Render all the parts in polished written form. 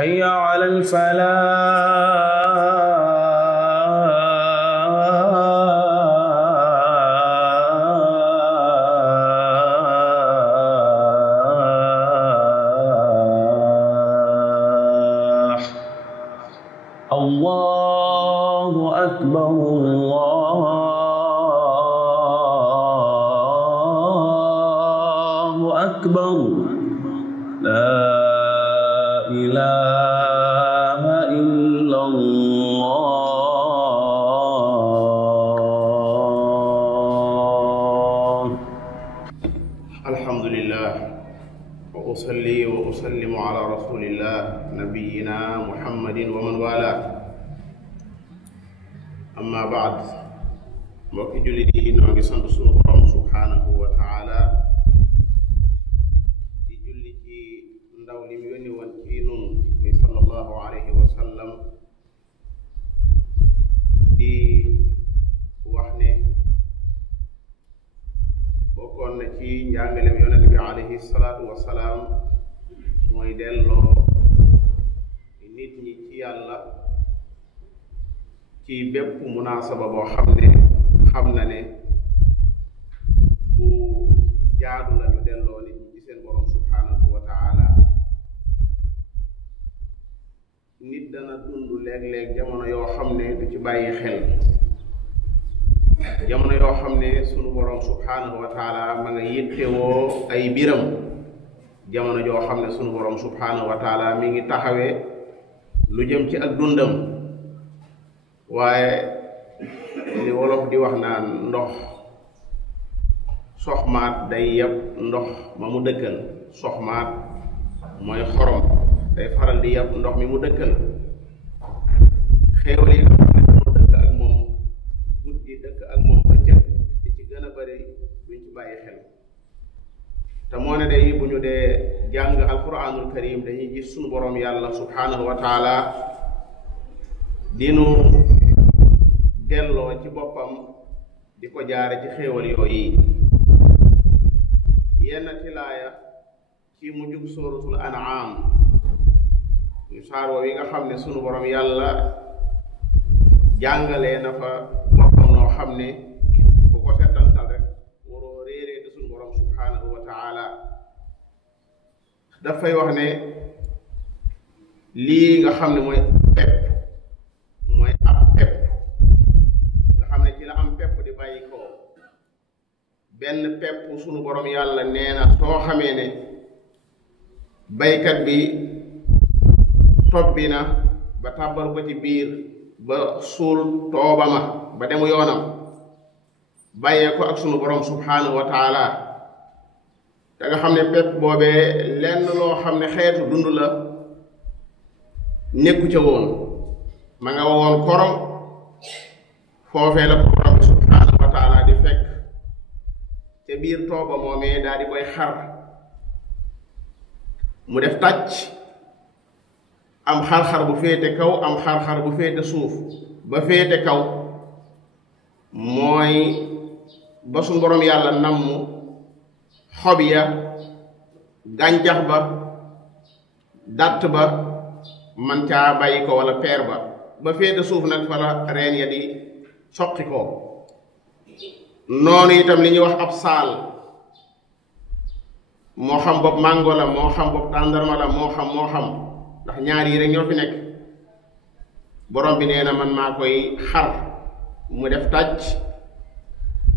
حي على الفلاح. الله أكبر الله أكبر لا إله إلا الله. الحمد لله وأصلي وأسلم على رسول الله نبينا محمد ومن والاه. أما بعد، mbokki jullit yi noo ngi sant sunu borom subhanahu wa taala di julli ci ndaw li mu yónni woon ci nun muy sallallahu alayhi wa sallam, di wax ne bokkoon na ci njàngalem yonent bi alayhi salaatu wa salaam mooy delloo nit ñi ci yàlla ci bépp munaasaba boo xam na ne bu jaadu lañu delloo nit ñi ci seen borom subhanahu wa taala. nit dana dund léeg-léeg jamono yoo xam ne du ci bàyyi xel, jamono yoo xam ne sunu borom subhanahu wa taala ma nga yittewoo ay biram, jamono joo xam ne sunu borom subhanahu wa taala mi ngi taxawee lu jëm ci ak dundam. waaye li wolof di wax naan ndox soxmaat day yab ndox ma mu dëkkal. soxmaat mooy xorom, day faral di yab ndox mi mu dëkkal. xéewal yi nga xam ne moo dëkk ak moom guddi, dëkk ak moom bëccëg, di ci gën a bari duñ ci bàyyi xel. te moo ne day bu ñu dee jàng alquranul karim dañuy gis sunu borom yàlla subhanahu wa taala dinu delloo ci boppam di ko jaare ci xéewal yooyu. yenn tilaaya ci mujjug suratul an'am, ñu saar woow yi nga xam ne sunu borom yàlla jàngalee na fa boppam noo xam ne ku ko settantal rek waroo réeree di sunu borom subhanahu wa taala. dafay wax ne lii nga xam ne mooy pepp, mooy ab pepp nga xam ne ci la am pepp di bàyyi ko. benn pepp sunu borom yàlla nee na soo xamee ne baykat bi tobbi na ba tàbbal ko ci biir ba suul toobama ba demu yoonam, bàyyee ko ak sunu borom subhanahu wa taala, te nga xam ne pepp boobee lenn loo xam ne xeetu dund la nekku ca woon, ma nga woon korom. foofee la ko borom bi subhanahu wa taala di fekk te biir tooba moomee daal di koy xar mu def tàcc, am xar-xar bu féete kaw, am xar-xar bu féete suuf. ba féete kaw mooy ba suñu borom yàlla namm xob ya, gàncax ba, datt ba man caa bàyyi ko wala peer ba. ba féete suuf nag fa la reen ya di soqi ko. noonu itam li ñuy wax ab saal, moo xam bopp mango la, moo xam bopp tàndarma la, moo xam ndax ñaar yi rek ñoo fi nekk. borom bi nee na man maa koy xar mu def tàcc,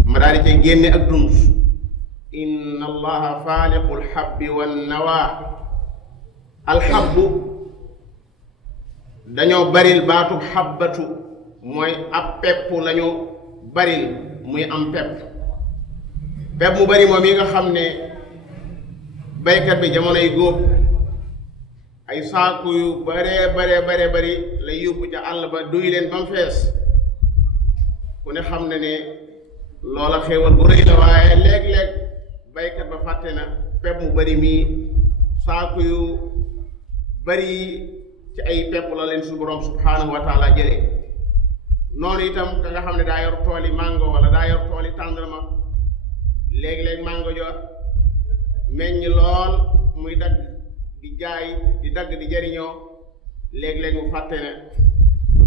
ma daal di cay génne ak dund. inna allaha faaliqul habbi wan nawaa. alxabbu dañoo baril baatub xabbatu, mooy ab pepp lañu baril muy am pepp mu bari moom yi nga xam ne baykat bi jamonoy góob ay saaku yu baree bari lay yóbbu ca àll ba duy leen ba mu fees. ku ne xam ne ne loola xéewal bu rëy la, waaye léeg-léeg baykat ba fàtte na pepp mu bari mii, saaku yu bari ci ay pepp la leen su borom subhanahu wa taala jëlee. noonu itam ka nga xam ne daa yor tooli mango wala daa yor tooli tàndarma, léeg-léeg mango jo meññ lool muy dagg di jaay di dagg di jariñoo léeg-léeg mu fàtte ne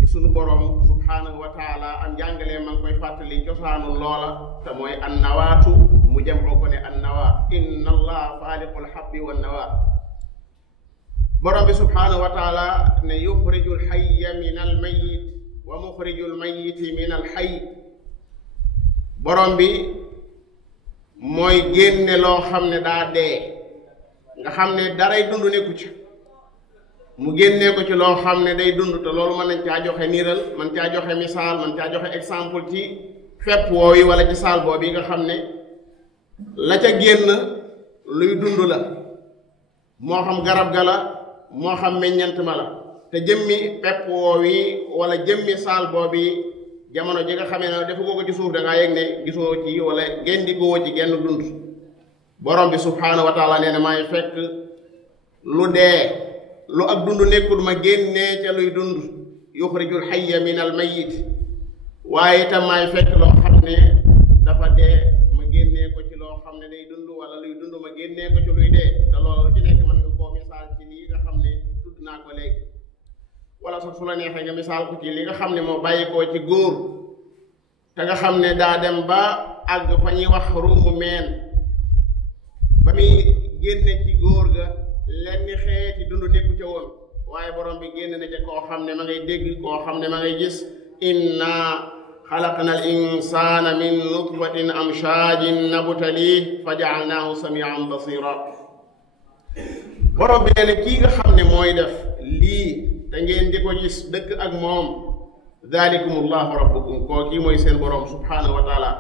ci sunu borom subhanahu wa taala am njàngalee ma ngi koy fàttali cosaanu loola te mooy annawaatu mu jamoo ko ne annawaa inna allaha faaliqul habbi wan nawaa borom bi subhanahu wa taala ne yuxrijul hayya min al mayyit wa muxrijul mayyiti min al hayy borom bi mooy génne loo xam ne daa dee nga xam ne daray dund nekku ci mu génnee ko ci loo xam ne day dund te loolu mën nañ caa joxe niiral mën caa joxe misaal mën caa joxe exemple ci fepp woowi wala ci saal boobu yi nga xam ne la ca génn luy dund la moo xam garab ga la moo xam meññant ma la te jëmmi pepp woowi wala jëmmi saal boobu jamono ji nga xamee ne defu ko ci suuf da ngaa yëg ne gisoo ci wala géndikoo ci genn dund borom bi subhaanahu wa taala nee na maay fekk lu dee lu ak dund nekkul ma génnee ca luy dund yuxrijul hayya min al mayyit waaye itam maay fekk loo xam ne dafa dee ma génnee ko ci loo xam ne day dund wala luy dund ma génnee ko ci luy dee te loolu ci nekk mën nga koo misaal ci lii nga xam ne tudd naa ko léegi wala sax su la neexee nga misaal ko ci li nga xam ne moo bàyyi koo ci góor te nga xam ne daa dem ba àgg fa ñuy wax ruumu meen ba muy génne ci góor ga lenn xeeti dund nekku ca woon waaye borom bi génn na ca koo xam ne ma ngay dégg koo xam ne ma ngay gis inna xalaqna al insana min nutfatin amshajin nabtalih fa jaalnaahu samian basira borom bi nee na kii nga xam ne mooy def lii te ngeen di ko gis dëkk ak moom dalikumullahu rabbukum koo kii mooy seen borom subhanahu wa taala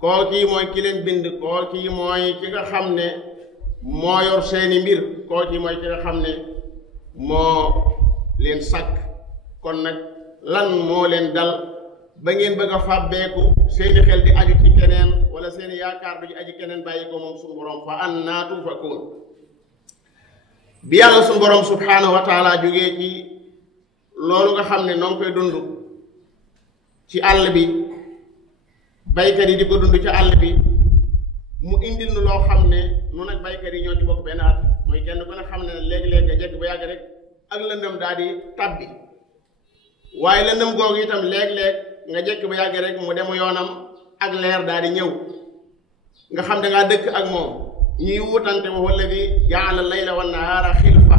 koo kii mooy ki leen bind koo kii mooy ki nga xam ne moo yor seeni mbir koo kii mooy ki nga xam ne moo leen sàkk kon nag lan moo leen dal ba ngeen bëgg a fàbbeeku seeni xel di aju ci keneen wala seeni yaakaar du ci aju keneen bàyyi ko moom suñu borom fa annaa tufakuun bi yàlla suñu borom subhanahu wa taala jógee ci loolu nga xam ne noo ngi koy dund ci àll bi baykat yi di ko dund ci àll bi mu indil nu loo xam ne nu nag baykat yi ñoo ci bokk benn at mooy kenn ku ne xam ne léegi-léeg nga jekk ba yàgg rek ak lëndëm daal di tabbi waaye lëndëm googu itam léeg-léeg nga jekk ba yàgg rek mu demu yoonam ak leer daal di ñëw nga xam da ngaa dëkk ak moom ñuy wutante wa alladi jaala layla wa nahaara xilfa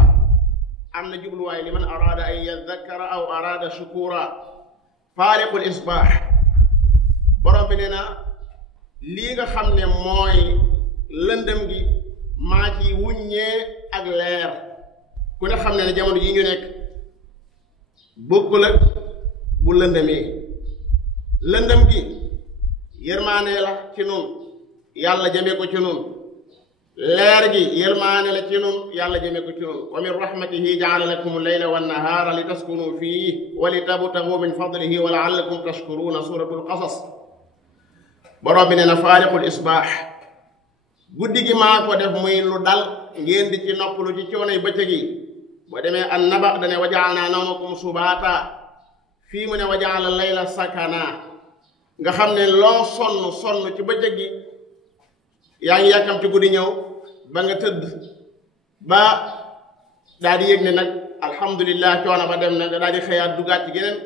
am na jubluwaay li man araada an yadakkara aw araada shukura faaliqul isbaax borom bi nee na lii nga xam ne mooy lëndëm gi maa ci wuññee ak leer ku ne xam ne jamono yi ñu nekk bokkul ak bu lëndëmee lëndëm gi yërmaane la ci nun yàlla jëmee ko ci nun leer gi yërmaane la ci nun yàlla jëmee ko ci nun wa min rahmatihi jaala lakum layla wa nahaara li taskunu fiihi wa li tabtagu min fadlihi wa laallakum tashkuruuna suratul qasas borom bi nee na faaliqul isbaax guddi gi maa ko def muy lu dal ngeen di ci noppalu ci coono yi bëccëg yi boo demee an naba dane wa jaalnaa nawmakum subaata fii mu ne wa jaala layla sakana nga xam ne loo sonn ci bëccëg gi yaa ngi yàkkam ci guddi ñëw ba nga tëdd ba daa di yëg ne nag alhamdulillah coono ba dem na nga daal di xëyaat dugaat ci geneen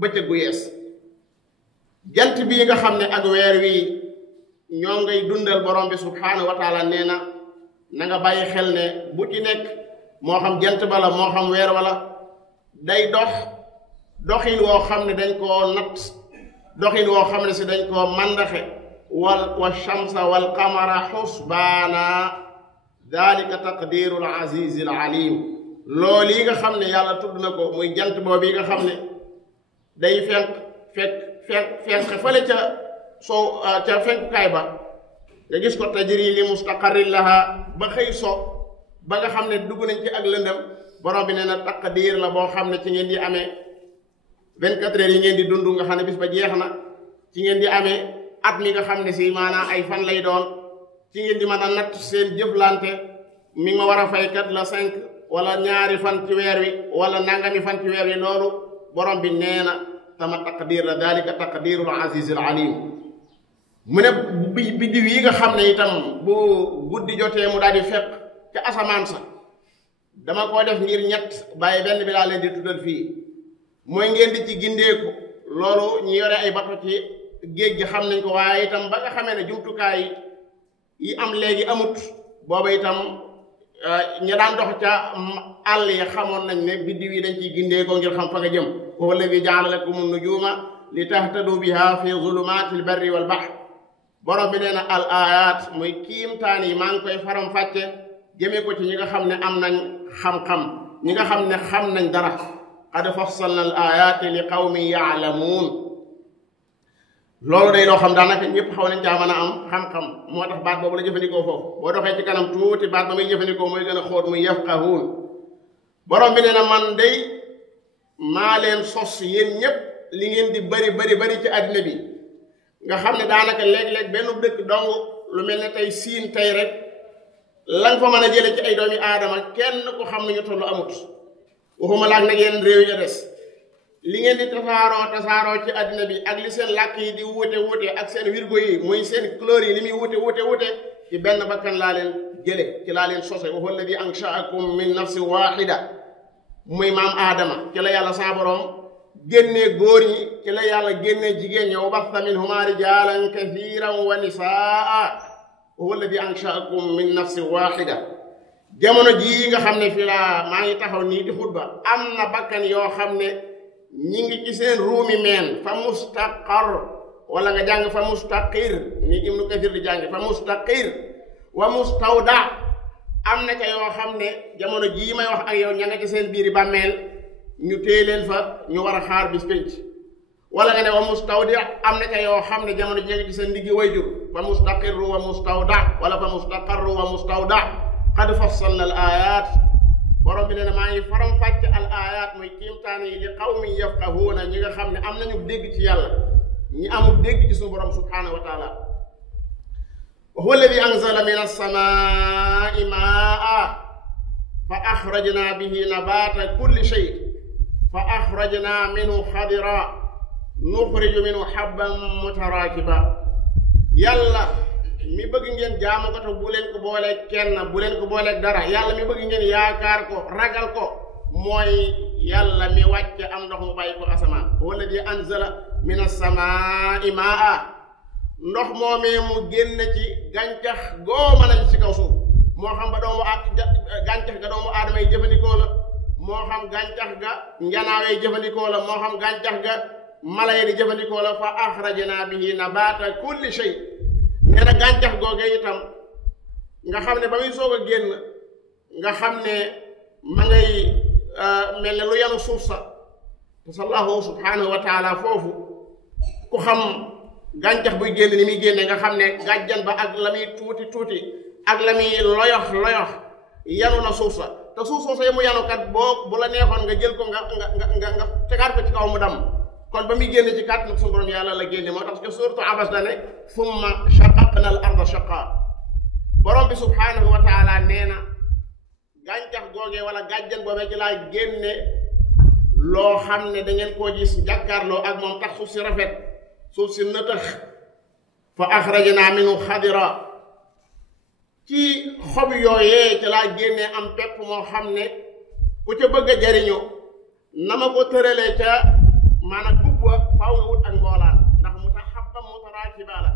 bëccëg gu yees jant bii nga xam ne ak weer wi ñoo ngay dundal borom bi subhaanahu wa taala nee na na nga bàyyi xel ne bu ci nekk moo xam jant bala moo xam weer wala day doxin woo xam ne dañ koo natt doxin woo xam ne si dañ koo màndaxe wa shamsa wal qamara xusbaana dalika taqdirul azizil alim loolu yi nga xam ne yàlla tudd na ko muy jant boobu yi nga xam ne day fenk fële ca soo ca fenkukaay ba nga gis ko tajri li mustaqarrin laha ba xëy so ba nga xam ne dugg nañ ci ak lëndëm borom bi nee na taqdir la boo xam ne ci ngeen di amee 24 heures yi ngeen di dund nga xam ne bis ba jeex na ci ngeen di amee at mi nga xam ne si maanaam ay fan lay doon ci ngeen di mën a natt seen jëflante mi nga war a faykat la 5 wala ñaari fan ci weer wi wala nangami fan ci weer wi loolu borom bi nee na sama taqdir la dalika taqdirul azizil alim mu ne biddiw yi nga xam ne itam bu guddi jotee mu daal di fekk ca asamaan sa dama koo def ngir ñett bàyyi benn bi laa leen di tuddal fii mooy ngeen di ci gindeeku loolu ñu yore ay bato ci géej gi xam nañ ko waaye itam ba nga xamee ne jumtukaay yi am léegi amut booba itam ña daan dox ca àll yi xamoon nañ ne biddiw yi dañ ciy gindeekoo ngir xam fa nga jëm huwa alladi jaala lakum nujuuma li tahtadu biha fi zulumatil barri wal bahr borom bi nee na al ayat muy kiimtaan yi maa ngi koy faram fàcce jëmee ko ci ñi nga xam ne am nañ xam-xam ñi nga xam ne xam nañ dara qad fassalna al ayati li qawmin yaalamuun loolu day loo xam daanaka ñëpp xaw nañ caa mën a am xam-xam moo tax baat boobu la jëfandikoo foofu boo doxee ci kanam tuuti baat ba muy jëfandikoo mooy gën a xóot muy yafqahuun borom bi nee na man day maa leen sos yéen ñëpp li ngeen di bari ci àddina bi nga xam ne daanaka léeg-léeg benn dëkk dong lu mel ne tey siin tey rek lan fa mën a jële ci ay doomi aadama kenn ko xam ne ñu tollu amut waxuma laak nag yeneen réew ya des li ngeen di tasaaroo ci àddina bi ak li seen làkk yi di wute ak seen wirgo yi muy seen couleur yi li muy wute ci benn bakkan laa leen jële ci laa leen sose wa huwa alladi anshaakum min nafsin waahida muy maam aadama ci la yàlla saa boroom génnee góor ñi ci la yàlla génnee jigéen ñi wa bassa minhumaa rijaalan kathiiran wa nisaa huwa alladi anshaakum min nafsin waahida jamono jii nga xam ne fii laa maa ngi taxaw nii di xutba am na bakkan yoo xam ne ñi ngi ci seen ruumi meen fa mustaqar wala nga jàng fa mustaqir ni Ibnu Kathir di jàng fa mustaqir wa mustawda am na ca yoo xam ne jamono jii may wax ak yow ña nga ci seen biiri bàmmeel ñu téye leen fa ñu war a xaar bis penc wala nga ne wa mustawdi am na ca yoo xam ne jamono ji ña nga ci seen diggi wayjur fa mustaqirru wa mustawda wala fa mustaqarru wa mustawda qad fassalna al ayat borom bi nee na maa ngi faram fàcc al ayat muy kiimtaan yi li qawmin yafqahuuna ñi nga xam ne am nañu dégg ci yàlla ñi amul dégg ci suñu borom subhanahu wa taala wa huwa alladi anzala min as-samaa'i maa'an fa axrajna bihi nabaata kulli shay fa axrajna minhu xadira nuxriju minhu habban mutaraakiba yàlla mi bëgg ngeen jaamu ko te bu leen ko booleeg kenn bu leen ko booleeg dara yàlla mi bëgg ngeen yaakaar ko ragal ko mooy yàlla mi wàcce am ndox mu bàyyi ko asamaan huwa alladi anzala min as-samaa'i maa'an ndox moomee mu génn ci gàncax goo mën a ci kaw suuf moo xam ba gàncax ga doomu aadama yi jëfandikoo la moo xam gàncax ga njanaaw yi jëfandikoo la moo xam gàncax ga mala yi di jëfandikoo la fa axrajna bihi nabaata kulli shay nee na gàncax googee itam nga xam ne ba muy soog a génn nga xam ne ma ngay mel ne lu yanu suuf sa te sallahu subhanahu wa taala foofu ku xam gàncax buy génn ni muy génne nga xam ne gàjjan ba ak la muy tuuti ak la muy loyox yanu na suuf sa te suuf soosu mu yanu kat boo bu la neexoon nga jël ko nga tegaat ko ci kaw mu dam kon ba muy génne ci kàttanu suñu borom yàlla la génne moo tax ci suuratu Abas da ne summa shaqaqna al arda shaqqa borom bi subhanahu wa taala nee na gàncax googee wala gàjjan boobee ci laa génne loo xam ne da ngeen koo gis jàkkaarloo ak moom tax suuf si rafet suuf si nëtëx fa axrajna minhu xadira ci xob yooyee ci laa génnee am pepp moo xam ne ku ca bëgg a jariñu na ma ko tëralee ca maanaam kubba faaw nga wut ak mboolaan ndax mutahabban mutaraakiba la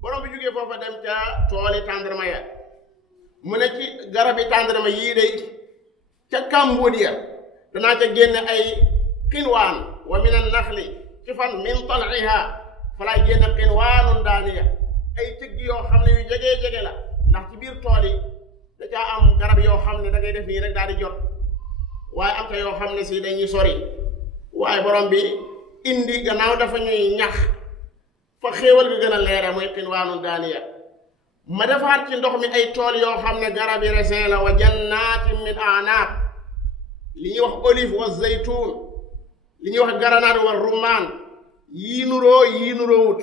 borom bi jógee foofa dem ca tooli tàndarma ya mu ne ci garabi tàndarma yii day ca Cambodia danaa ca génne ay xinwaan wa min an-naxli ci fan min tal'iha fa laay génne xinwaanun daaniya ay tëgg yoo xam ne yu jege la ndax ci biir tool yi da caa am garab yoo xam ne da ngay def nii rek daal di jot waaye am ta yoo xam ne si dañuy sori waaye borom bi indi gannaaw dafa ñuy ñax fa xéewal bi gën a leere mooy xinwaanun daaniya ma defaat ci ndox mi ay tool yoo xam ne garab yi raisin la wa jannatin min anaab li ñuy wax olive wa zaytun li ñuy wax garanaat wa rummaan yii nuroo wut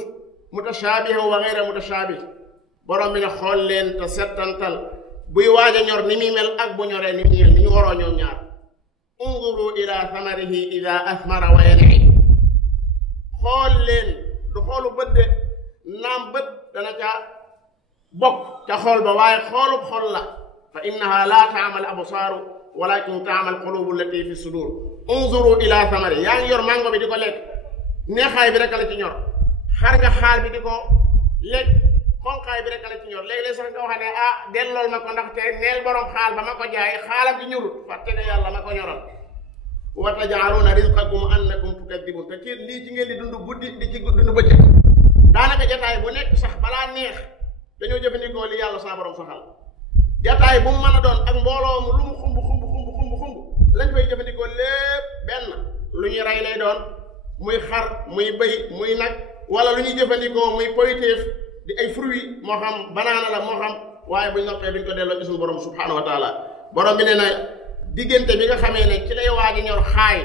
mutashaabiha wa ghayra mutashaabih borom bi ne xool leen te settantal buy waaj a ñor ni muy mel ak bu ñoree ni muy mel ni ñu waroo ñoom ñaar unzuru ila thamarihi ida athmara wa yan'i xool leen du xoolu bët de naam bët dana ca bokk ca xool ba waaye xoolub xol la fa innaha la taamal absaaru walakin taamal qulubu allati fi sudur unzuru ila thamari yaa ngi yor mango bi di ko lekk neexaay bi rek la ci ñor xar nga xaal bi di ko lekk xonqaay bi rek la ci ñor léeg-léeg sax nga wax ne dellool ma ko ndaxte neel borom xaal ba ma ko jaay xaalam di ñurut fàtte ne yàlla ma ko ñoral wa taj'aluuna rizqakum annakum tukadibun te ci lii ci ngeen di dund guddi di ci dund bëccëg daanaka jataay bu nekk sax balaa neex dañoo jëfandikoo li yàlla saa borom saxal jataay bu mu mën a doon ak mbooloo mu lu mu xumb lañ fay jëfandikoo lépp benn lu ñuy rey lay doon muy xar muy bëy muy nag wala lu ñuy jëfandikoo muy poyteef di ay fruits moo xam banaana la moo xam waaye buñ noppee duñ ko delloo ci suñu borom subhanahu wa taala borom bi nee na diggante bi nga xamee ne ci lay waaji ñor xaay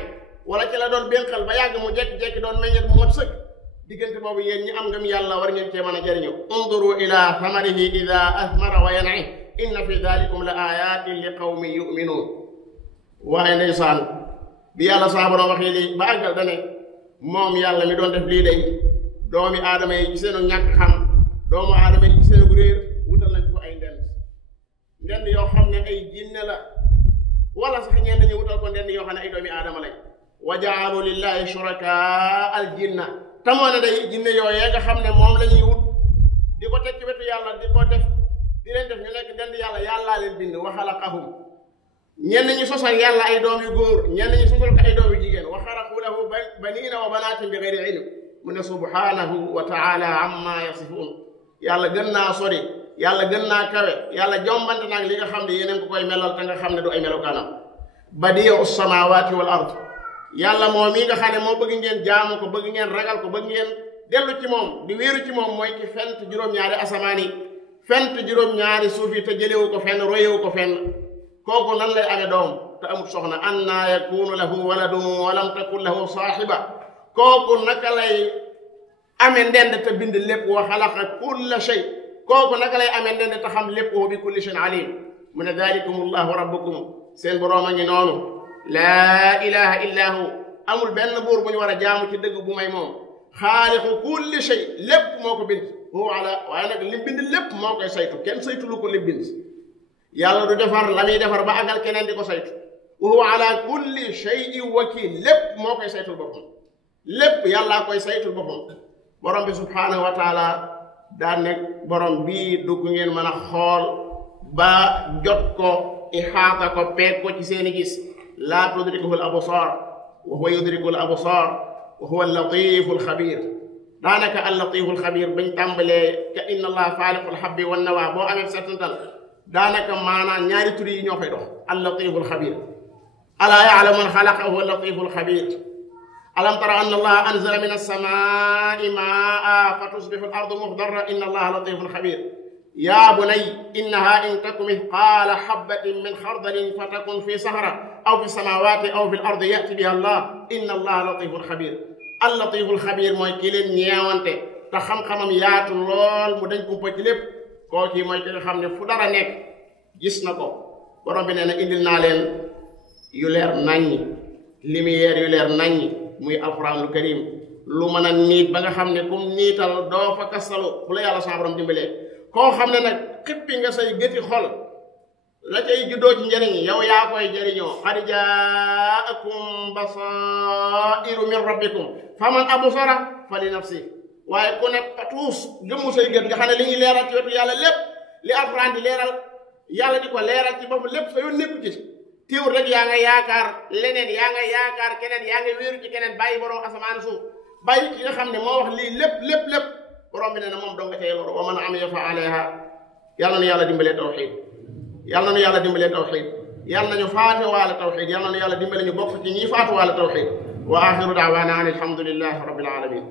wala ci la doon bénqal ba yàgg mu jekki-jekki doon meññet mu mat sëkk diggante boobu yéen ñi am ngëm yàlla war ngeen cee mën a jëriñu unduru ila thamarihi ida athmara wa yan'i inna fi dalikum la ayatin li qawmin yu'minun waaye ndeysaan bi yàlla saa borom waxee lii ba àggal dane moom yàlla mi doon def lii day doomi aadama yi ci seenu ñàkk xam doomu aadama yi ci seenu réer wutal nañ ko ay ndend yoo xam ne ay jinne la wala sax ñeen dañu wutal ko ndend yoo xam ne ay doomi aadama lañ wa jaalu lillahi shurakaa al jinna tamoo ne day jinne yooyee nga xam ne moom la ñuy wut di ko teg ci wetu yàlla di ko def di leen def ñu nekk ndend yàlla yàllaa leen bind wa xalaqahum ñenn ñi sosal yàlla ay doom yu góor ñenn ñi sosal ko ay doom yu jigéen wa xaraqu lahu baniina wa banaatin bi gayri ilm mu ne subhanahu wa taala amma yasifun yàlla gën naa sori yàlla gën naa kawe yàlla jombante naag li nga xam ne yeneen ko koy melal te nga xam ne du ay melokaanam badiu samawati wal ard yàlla moom mii nga xam ne moo bëgg ngeen jaamu ko bëgg ngeen ragal ko bëgg ngeen dellu ci moom di wéeru ci moom mooy ki fent juróom-ñaari asamaan yi fent juróom-ñaari suuf yi te jëlewu ko fenn royewu ko fenn kooku nan lay amee doom te amul soxna anna yakunu lahu waladun wa lam takun lahu saahiba kooku naka lay amee ndend te bind lépp wa xalaqa kulla shay kooku naka lay amee ndend te xam lépp wa bi kulli shay'in alim mu ne dalikum allahu rabbukum seen boroom a ngi noonu laa ilaha illa hu amul benn buur bu ñu war a jaamu ci dëgg bu may moom xaaliqu kulli shay lépp moo ko bind huwa ala waaye nag lim bind lépp moo koy saytu kenn saytu lu ko lim bind yàlla du defar la muy defar ba àggal keneen di ko saytu wa huwa ala kulli shay'in wakil lépp moo koy saytul boppam lépp yàllaa koy saytul boppam borom bi subhanahu wa taala daa nekk borom bii dugg ngeen mën a xool ba jot ko ixaata ko peeg ko ci seeni gis laa tudrikuhu al absar wa huwa yudriku al absar wa huwa al latifu al xabir daanaka al latifu al xabir bañ tàmbalee ka inna allah faaliqu al habbi wan nawa boo amee setantal daanaka maanaam ñaari tur yi ñoo fay dox al latifu al xabir alaa ya'lamu man xalaqa huwa al latifu al xabir alam tara anna allaha anzala min as-samaa'i maa'an fatusbihu al-ardu mukhdarra inna allaha latifun xabir yaa bunay innaha in taku mithqaala habbatin min xardalin fatakun fi sahra aw fi samaawaati aw fi al-ardi ya'ti biha allah inna allaha latifun xabir al-latiful xabir mooy ki leen ñeewante te xam-xamam yaatu lool mu dañ kumpa ci lépp kooku mooy ki nga xam ne fu dara nekk gis na ko borom bi nee na indil naa leen yu leer naññi lumière yu leer naññi muy alquranul karim lu mën a niit ba nga xam ne kum niital doo fa kastalu fu la yàlla sa borom dimbalee koo xam ne nag xippi nga say gëti xol la cay juddoo ci njëriñ yow yaa koy jëriñoo qad jaakum basairu min rabbikum faman absara fa li nafsi waaye ku ne patuus gëmmu say gët nga xam ne li ñuy leeral ci wetu yàlla lépp li alquran di leeral yàlla di ko leeral ci boppam lépp sa yoon nekku ci tiiwul rek yaa nga yaakaar leneen yaa nga yaakaar keneen yaa nga wéeru ci keneen bàyyi borom asamaan suuf bàyyi ki nga xam ne moo wax lii lépp borom bi nee na moom dong nga cay loru wa man amiya fa alayha yàlla na yàlla dimbalee tawxiid yàlla na yàlla dimbalee tawxiid yàlla nañu faate waale tawxiid yàlla na yàlla dimbale ñu bokk ci ñi faatu waale tawxiid wa axiru daawaana an alhamdulillahi rabbil alamin